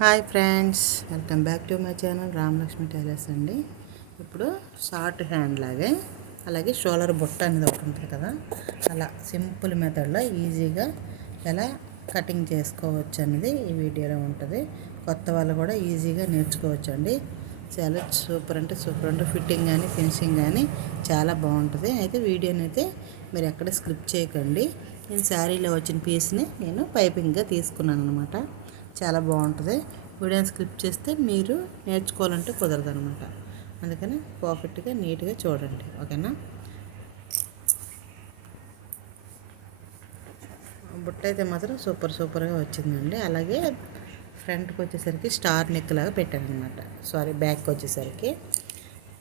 Hi friends welcome back to my channel Ramalakshmi tailors అండి. ఇప్పుడు short hand లాగే అలాగే షోలర్ బుట్ట అనేది ఒకటి ఉంటుంది కదా అలా సింపుల్ మెథడ్లో ఈజీగా ఎలా కటింగ్ చేసుకోవచ్చు అనేది ఈ వీడియోలో ఉంటుంది. కొత్త వాళ్ళు కూడా ఈజీగా నేర్చుకోవచ్చు అండి చాలా సూపర్ అంటే సూపర్ అంటే ఫిట్టింగ్ కానీ ఫినిషింగ్ కానీ చాలా బాగుంటుంది. అయితే వీడియోని అయితే మీరు ఎక్కడ స్క్రిప్ట్ చేయకండి. నేను శారీలో వచ్చిన పీస్ని నేను పైపింగ్గా తీసుకున్నాను అనమాట చాలా బాగుంటుంది. వీడియోని స్క్రిప్ చేస్తే మీరు నేర్చుకోవాలంటే కుదరదు అనమాట అందుకని పర్ఫెక్ట్గా నీట్గా చూడండి. ఓకేనా? బుట్ట అయితే మాత్రం సూపర్ సూపర్గా వచ్చిందండి. అలాగే ఫ్రంట్కి వచ్చేసరికి స్టార్ నెక్ లాగా పెట్టాను అనమాట సారీ బ్యాక్ వచ్చేసరికి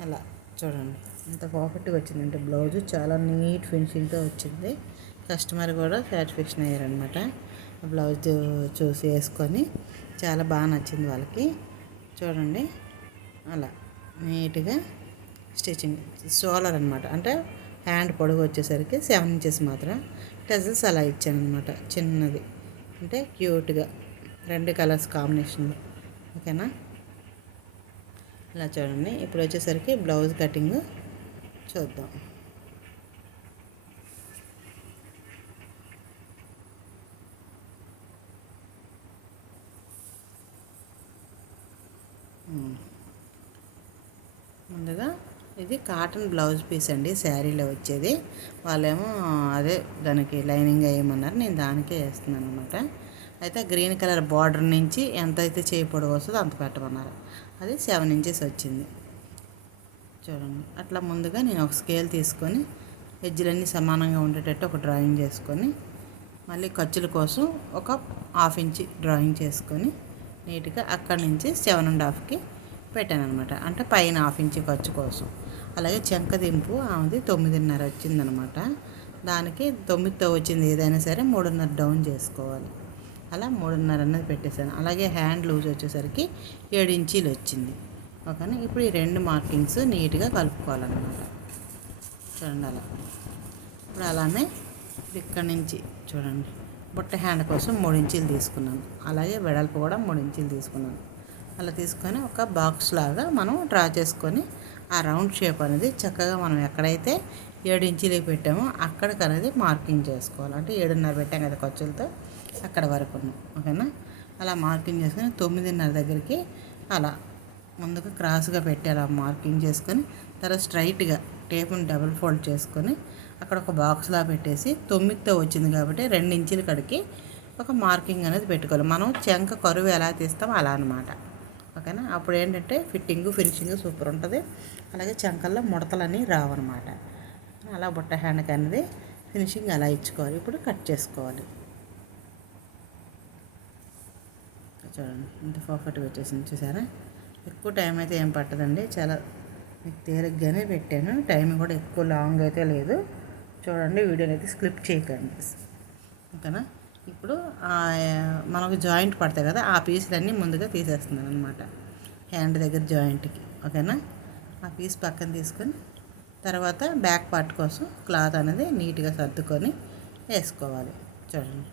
అలా చూడండి. అంత పర్ఫెక్ట్గా వచ్చిందంటే బ్లౌజు చాలా నీట్ ఫినిషింగ్తో వచ్చింది. కస్టమర్ కూడా సాటిస్ఫాక్షన్ అయ్యారనమాట బ్లౌజ్ చూసి వేసుకొని చాలా బాగా నచ్చింది వాళ్ళకి. చూడండి. అలా నీట్గా స్టిచ్చింగ్ సోలర్ అనమాట అంటే హ్యాండ్ పొడవు వచ్చేసరికి సెవెన్ ఇంచెస్ మాత్రం. టెజల్స్ అలా ఇచ్చాను అనమాట చిన్నది. అంటే క్యూట్గా రెండు కలర్స్ కాంబినేషన్లో ఓకేనా? ఇలా చూడండి. ఇప్పుడు వచ్చేసరికి బ్లౌజ్ కటింగ్ చూద్దాం. కదా ఇది కాటన్ బ్లౌజ్ పీస్ అండి శారీలో వచ్చేది. వాళ్ళేమో అదే దానికి లైనింగ్ వేయమన్నారు నేను దానికే వేస్తున్నాను అనమాట అయితే గ్రీన్ కలర్ బార్డర్ నుంచి ఎంత అయితే చేయి పొడవు వస్తుందో అంత పెట్టమన్నారు. అది సెవెన్ ఇంచెస్ వచ్చింది. చూడండి అట్లా ముందుగా నేను ఒక స్కేల్ తీసుకొని ఎడ్జ్లన్నీ సమానంగా ఉండేటట్టు ఒక డ్రాయింగ్ చేసుకొని మళ్ళీ ఖర్చుల కోసం ఒక హాఫ్ ఇంచ్ డ్రాయింగ్ చేసుకొని నీట్గా అక్కడి నుంచి సెవెన్ అండ్ హాఫ్కి పెట్టాను అనమాట అంటే పైన హాఫ్ ఇంచ్ ఖర్చు కోసం. అలాగే చెంకదింపు ఆమెది తొమ్మిదిన్నర వచ్చిందనమాట దానికి తొమ్మిదితో వచ్చింది ఏదైనా సరే మూడున్నర డౌన్ చేసుకోవాలి. అలా మూడున్నర అన్నది పెట్టేశాను. అలాగే హ్యాండ్ లూజ్ వచ్చేసరికి ఏడు ఇంచీలు వచ్చింది. ఓకేనా? ఇప్పుడు ఈ రెండు మార్కింగ్స్ నీట్గా కలుపుకోవాలన్నమాట. చూడండి అలా. ఇప్పుడు అలానే ఇక్కడి నుంచి చూడండి. బుట్ట హ్యాండ్ కోసం మూడు ఇంచీలు తీసుకున్నాను. అలాగే వెడల్పు కూడా మూడు ఇంచీలు తీసుకున్నాను. అలా తీసుకొని ఒక బాక్స్ లాగా మనం డ్రా చేసుకొని ఆ రౌండ్ షేప్ అనేది చక్కగా మనం ఎక్కడైతే ఏడు ఇంచీలు పెట్టామో అక్కడికి అనేది మార్కింగ్ చేసుకోవాలి. అంటే ఏడున్నర పెట్టాం కదా ఖర్చులతో అక్కడ వరకు ఓకేనా? అలా మార్కింగ్ చేసుకొని తొమ్మిదిన్నర దగ్గరికి అలా ముందుకు క్రాస్గా పెట్టి అలా మార్కింగ్ చేసుకొని తర్వాత స్ట్రైట్గా టేపుని డబుల్ ఫోల్డ్ చేసుకొని అక్కడ ఒక బాక్స్లా పెట్టేసి తొమ్మిదితో వచ్చింది కాబట్టి రెండు ఇంచుల కడికి ఒక మార్కింగ్ అనేది పెట్టుకోవాలి. మనం చెంక కరువు ఎలా తీస్తామో అలా అనమాట ఓకేనా? అప్పుడు ఏంటంటే ఫిట్టింగ్ ఫినిషింగ్ సూపర్ ఉంటుంది. అలాగే చంకల్లో ముడతలని రావన్నమాట. అలా బుట్ట హ్యాండ్కి అనేది ఫినిషింగ్ అలా ఇచ్చుకోవాలి. ఇప్పుడు కట్ చేసుకోవాలి. చూడండి ఇంత పర్ఫెక్ట్ పెట్టేసింది చూసారా? ఎక్కువ టైం అయితే ఏం పట్టదండి. చాలా మీకు తేలిగ్గానే పెట్టాను. టైం కూడా ఎక్కువ లాంగ్ అయితే లేదు. చూడండి వీడియోని అయితే స్క్లిప్ చేయకండి. ఓకేనా? ఇప్పుడు మనకు జాయింట్ పడతాయి కదా ఆ పీసులన్నీ ముందుగా తీసేస్తున్నాను అనమాట హ్యాండ్ దగ్గర జాయింట్కి ఓకేనా? ఆ పీస్ పక్కన తీసుకొని తర్వాత బ్యాక్ పార్ట్ కోసం క్లాత్ అనేది నీట్గా సర్దుకొని వేసుకోవాలి. చూడండి.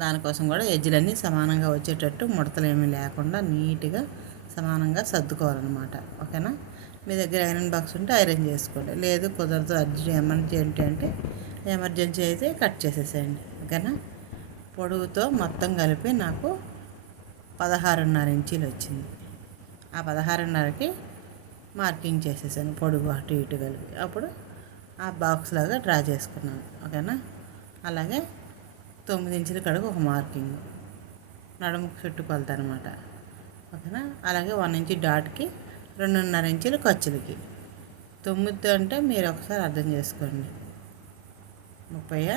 దానికోసం కూడా ఎజ్జులన్నీ సమానంగా వచ్చేటట్టు ముడతలు లేకుండా నీట్గా సమానంగా సర్దుకోవాలన్నమాట. ఓకేనా? మీ దగ్గర ఐరన్ బాక్స్ ఉంటే ఐరన్ చేసుకోండి. లేదు కుదరదు అర్జెంట్ ఎమర్జెంటీ అంటే ఎమర్జెన్సీ అయితే కట్ చేసేసేయండి ఓకేనా? పొడుగుతో మొత్తం కలిపి నాకు పదహారున్నర ఇంచీలు వచ్చింది. ఆ పదహారున్నరకి మార్కింగ్ చేసేసాను పొడుగు అటు ఇటు కలిపి. అప్పుడు ఆ బాక్స్ లాగా డ్రా చేసుకున్నాను ఓకేనా? అలాగే తొమ్మిది ఇంచుల కడుగు ఒక మార్కింగ్ నడుము చుట్టుకొలత అనమాట ఓకేనా? అలాగే వన్ ఇంచ్ డాట్కి రెండున్నర ఇంచులు ఖర్చులకి. తొమ్మిది అంటే మీరు ఒకసారి అర్థం చేసుకోండి. ముప్పై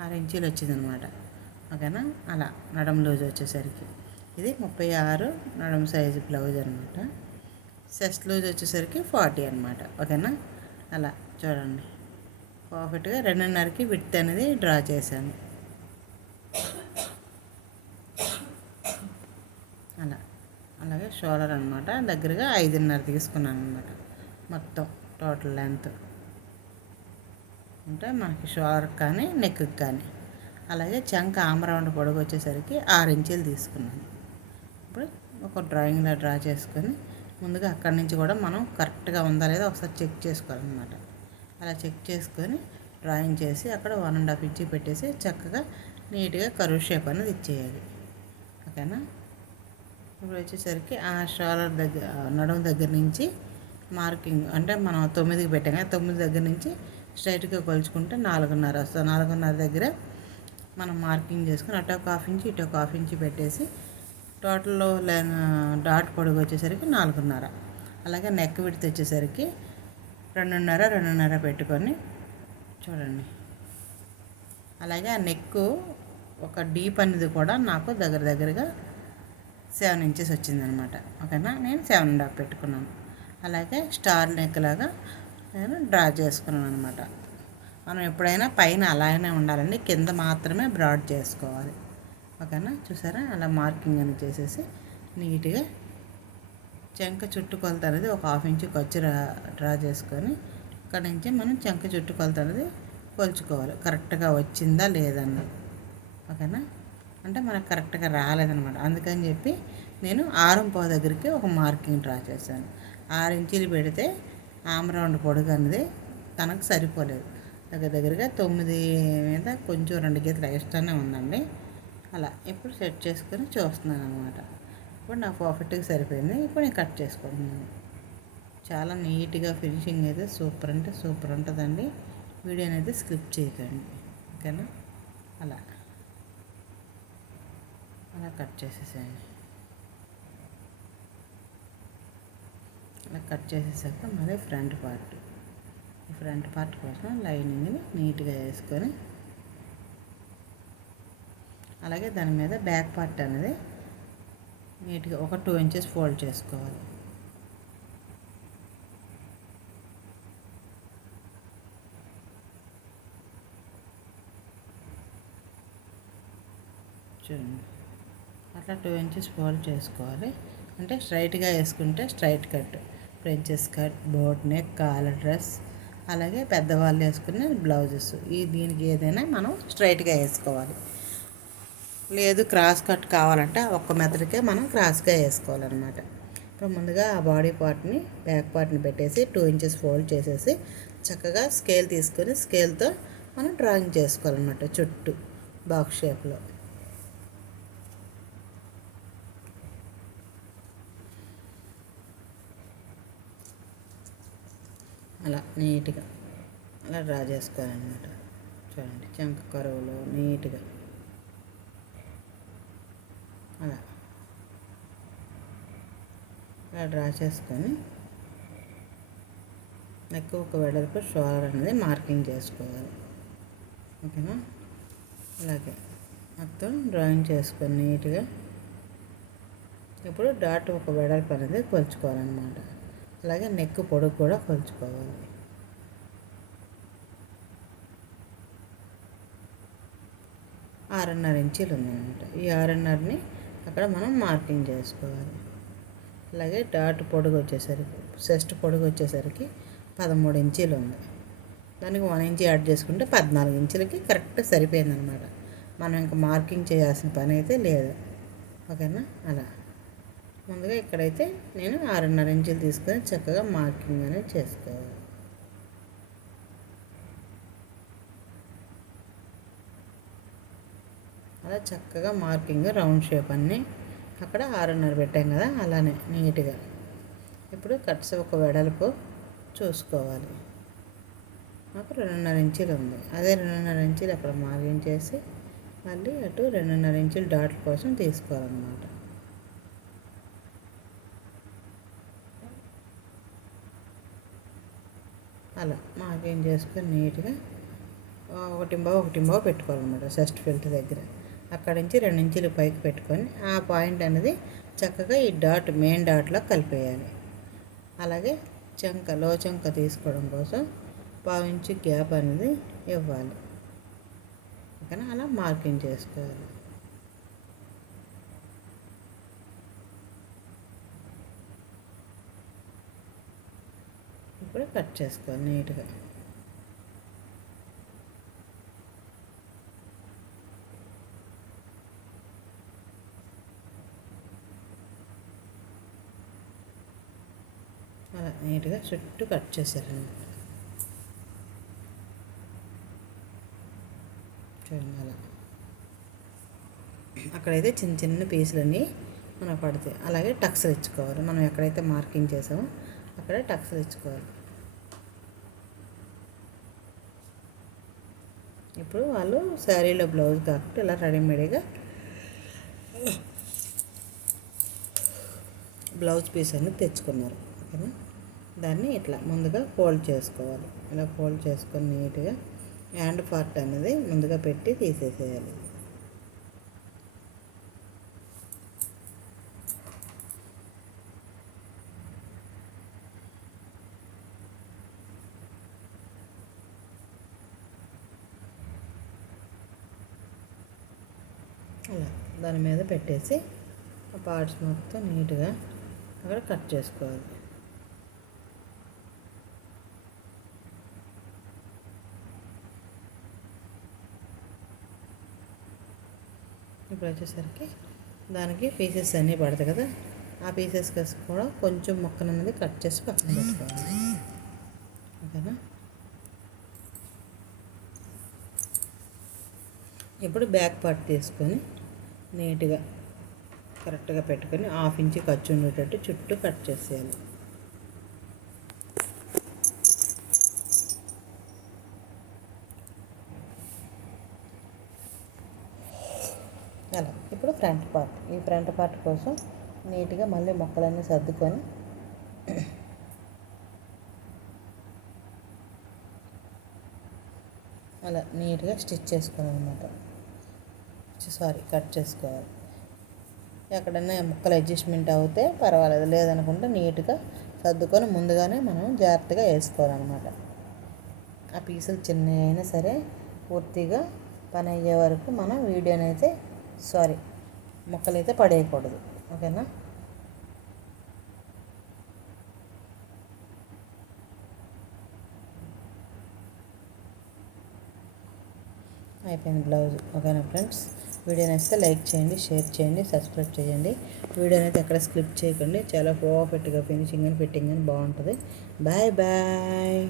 ఆరు ఇంచీలు వచ్చిందనమాట. ఓకేనా? అలా నడం లూజ్ వచ్చేసరికి. ఇది ముప్పై ఆరు నడం సైజు బ్లౌజ్ అనమాట. సెస్ట్ లూజ్ వచ్చేసరికి ఫార్టీ అనమాట. ఓకేనా? అలా చూడండి. పర్ఫెక్ట్గా రెండున్నరకి విత్ అనేది డ్రా చేశాను. అలా. అలాగే షోలర్ అనమాట. దగ్గరగా ఐదున్నర తీసుకున్నాను అనమాట మొత్తం టోటల్ లెంత్. అంటే మనకి షోల్డర్ కానీ నెక్కి కానీ. అలాగే చంక ఆమరౌండ్ పొడుగు వచ్చేసరికి ఆరు ఇంచులు తీసుకున్నాను. ఇప్పుడు ఒక డ్రాయింగ్లో డ్రా చేసుకొని ముందుగా అక్కడి నుంచి కూడా మనం కరెక్ట్గా ఉందా లేదా ఒకసారి చెక్ చేసుకోవాలన్నమాట. అలా చెక్ చేసుకొని డ్రాయింగ్ చేసి అక్కడ వన్ అండ్ హాఫ్ ఇంచ్ పెట్టేసి చక్కగా నీట్గా కరువు షేప్ అనేది ఇచ్చేయాలి. ఓకేనా? ఇప్పుడు వచ్చేసరికి ఆ షోలర్ దగ్గర నడుము దగ్గర నుంచి మార్కింగ్ అంటే మనం తొమ్మిదికి పెట్టాం కదా తొమ్మిది దగ్గర నుంచి స్ట్రైట్గా కొలుచుకుంటే నాలుగున్నర వస్తుంది. నాలుగున్నర దగ్గర మనం మార్కింగ్ చేసుకుని అటు ఒక హాఫ్ ఇంచి ఇటు ఒక హాఫ్ ఇంచి పెట్టేసి టోటల్లో డాట్ పొడుగు వచ్చేసరికి నాలుగున్నర. అలాగే నెక్ విడత వచ్చేసరికి రెండున్నర రెండున్నర పెట్టుకొని చూడండి. అలాగే ఆ నెక్ ఒక డీప్ అనేది కూడా నాకు దగ్గర దగ్గరగా సెవెన్ ఇంచెస్ వచ్చిందనమాట. ఓకేనా? నేను సెవెన్ అండ్ పెట్టుకున్నాను. అలాగే స్టార్ నెక్ లాగా నేను డ్రా చేసుకున్నాను అనమాట మనం ఎప్పుడైనా పైన అలానే ఉండాలండి. కింద మాత్రమే బ్రాడ్ చేసుకోవాలి. ఓకేనా? చూసారా? అలా మార్కింగ్ అని చేసేసి నీట్గా చెంక చుట్టుకొలత అనేది ఒక హాఫ్ ఇంచ్ ఖర్చు డ్రా చేసుకొని ఇక్కడ నుంచి మనం చెంక చుట్టుకొలత అనేది కొలుచుకోవాలి. కరెక్ట్గా వచ్చిందా లేదన్న ఓకేనా? అంటే మనకు కరెక్ట్గా రాలేదనమాట అందుకని చెప్పి నేను ఆరం పో దగ్గరికి ఒక మార్కింగ్ డ్రా చేశాను. ఆరు ఇంచీలు పెడితే ఆమరౌండ్ పొడుగు అనేది తనకు సరిపోలేదు. దగ్గర దగ్గరగా తొమ్మిది మీద కొంచెం రెండు గీతలు ఎక్స్ట్రానే ఉందండి. అలా ఇప్పుడు సెట్ చేసుకొని చూస్తున్నాను అనమాట ఇప్పుడు నా పర్ఫెక్ట్గా సరిపోయింది. ఇప్పుడు నేను కట్ చేసుకుంటున్నాను. చాలా నీట్గా ఫినిషింగ్ అయితే సూపర్ అంటే సూపర్ ఉంటుందండి. వీడియో అనేది స్కిప్ చేయకండి. ఓకేనా? అలా. అలా కట్ చేసేసేయండి. అలా కట్ చేసేసాక మళ్ళీ ఫ్రంట్ పార్ట్. ఫ్రంట్ పార్ట్ కోసం లైనింగ్ని నీట్గా వేసుకొని అలాగే దాని మీద బ్యాక్ పార్ట్ అనేది నీట్గా ఒక టూ ఇంచెస్ ఫోల్డ్ చేసుకోవాలి. చూడండి. అట్లా టూ ఇంచెస్ ఫోల్డ్ చేసుకోవాలి. అంటే స్ట్రైట్గా వేసుకుంటే straight cut. French's cut boat neck collar dress అలాగే పెద్దవాళ్ళు వేసుకునే బ్లౌజెస్. ఈ దీనికి ఏదైనా మనం స్ట్రైట్గా వేసుకోవాలి. లేదు క్రాస్ కట్ కావాలంటే ఒక్క మెథడ్కే మనం క్రాస్గా వేసుకోవాలన్నమాట. ఇప్పుడు ముందుగా ఆ బాడీ పార్ట్ని బ్యాక్ పార్ట్ని పెట్టేసి టూ ఇంచెస్ ఫోల్డ్ చేసేసి చక్కగా స్కేల్ తీసుకొని స్కేల్తో మనం డ్రాయింగ్ చేసుకోవాలన్నమాట చుట్టూ బాక్స్ షేప్లో. అలా నీట్గా అలా డ్రా చేసుకోవాలన్నమాట. చూడండి చెంక కరువులో నీట్గా. అలా. అలా డ్రా చేసుకొని ఎక్కువ ఒక వెడల్పు షోల్డర్ అనేది మార్కింగ్ చేసుకోవాలి. ఓకేనా? అలాగే. మొత్తం డ్రాయింగ్ చేసుకొని నీట్గా ఇప్పుడు డాట్ ఒక వెడల్పు అనేది కొలుచుకోవాలన్నమాట. అలాగే నెక్ పొడుగు కూడా కొలుచుకోవాలి. ఆరున్నర ఇంచీలు ఉందన్నమాట ఈ ఆరున్నరని అక్కడ మనం మార్కింగ్ చేసుకోవాలి. అలాగే డాట్ పొడుగు వచ్చేసరికి సెస్ట్ పొడుగు వచ్చేసరికి పదమూడు ఇంచీలు ఉంది. దానికి వన్ ఇంచ్ యాడ్ చేసుకుంటే పద్నాలుగు ఇంచులకి కరెక్ట్ సరిపోయిందనమాట. మనం ఇంకా మార్కింగ్ చేయాల్సిన పని అయితే లేదు. ఓకేనా? అలా. ముందుగా ఇక్కడైతే నేను ఆరున్నర ఇంచులు తీసుకొని చక్కగా మార్కింగ్ అనేది చేసుకోవాలి. అలా చక్కగా మార్కింగ్ రౌండ్ షేప్ అన్నీ అక్కడ ఆరున్నర పెట్టాం కదా అలానే నీట్గా. ఇప్పుడు కట్స్ ఒక వెడల్పు చూసుకోవాలి. నాకు రెండున్నర ఇంచులు ఉంది. అదే రెండున్నర ఇంచులు అక్కడ మార్కింగ్ చేసి మళ్ళీ అటు రెండున్నర ఇంచులు డాట్ల కోసం తీసుకోవాలన్నమాట. అలా మార్కింగ్ చేసుకొని నీట్గా ఒకటింబో ఒకటింబో పెట్టుకోవాలన్నమాట సెస్ట్ ఫిల్ట్ దగ్గర. అక్కడి నుంచి రెండు ఇంచులు పైకి పెట్టుకొని ఆ పాయింట్ అనేది చక్కగా ఈ డాట్ మెయిన్ డాట్లో కలిపేయాలి. అలాగే చంక లో చంక తీసుకోవడం కోసం పావించి గ్యాప్ అనేది ఇవ్వాలి. ఓకేనా? అలా మార్కింగ్ చేసుకోవాలి. కూడా కట్ చేసుకోవాలి నీట్గా. అలా నీట్గా చుట్టూ కట్ చేశారు చూడండి అలా. అక్కడైతే చిన్న చిన్న పీసులన్నీ మనం పడతాయి. అలాగే టక్స్ తెచ్చుకోవాలి. మనం ఎక్కడైతే మార్కింగ్ చేసామో అక్కడ టక్స్ తెచ్చుకోవాలి. ఇప్పుడు వాళ్ళు శారీలో బ్లౌజ్ కాకుండా ఇలా రెడీమేడ్గా బ్లౌజ్ పీస్ అనేది తెచ్చుకున్నారు ఓకేనా? దాన్ని ఇట్లా ముందుగా ఫోల్డ్ చేసుకోవాలి. ఇలా ఫోల్డ్ చేసుకొని నీట్గా హ్యాండ్ పార్ట్ అనేది ముందుగా పెట్టి తీసేసేయాలి అలా దాని మీద పెట్టేసి ఆ పార్ట్స్ మొత్తం నీట్గా అక్కడ కట్ చేసుకోవాలి. ఇప్పుడు వచ్చేసరికి దానికి పీసెస్ అన్నీ పడతాయి కదా ఆ పీసెస్ కూడా కొంచెం మొక్కను అనేది కట్ చేసి పక్కన పెట్టుకోవాలి. ఓకేనా? ఇప్పుడు బ్యాక్ పార్ట్ తీసుకొని నీట్గా కరెక్ట్గా పెట్టుకొని హాఫ్ ఇంచ్ ఖర్చు ఉండేటట్టు చుట్టూ కట్ చేసేయాలి. అలా ఇప్పుడు ఫ్రంట్ పార్ట్. ఈ ఫ్రంట్ పార్ట్ కోసం నీట్గా మళ్ళీ మొక్కలన్నీ సర్దుకొని అలా నీట్గా స్టిచ్ చేసుకోవాలన్నమాట. సారీ కట్ చేసుకోవాలి. ఎక్కడన్నా ముక్కలు అడ్జస్ట్మెంట్ అవుతే పర్వాలేదు. లేదనుకుంటే నీట్గా సర్దుకొని ముందుగానే మనం జాగ్రత్తగా వేసుకోవాలన్నమాట. ఆ పీసులు చిన్నవి అయినా సరే పూర్తిగా పని అయ్యే వరకు మనం వీడియోని అయితే సారీ ముక్కలైతే పడేయకూడదు. ఓకేనా? అయిపోయింది బ్లౌజ్. ఓకేనా ఫ్రెండ్స్? వీడియో నచ్చితే లైక్ చేయండి షేర్ చేయండి సబ్స్క్రైబ్ చేయండి. వీడియో అయితే ఎక్కడ స్క్రిప్ట్ చేయకండి. చాలా పర్ఫెక్ట్గా ఫినిషింగ్ అని ఫిట్టింగ్ అని బాగుంటుంది. Bye bye.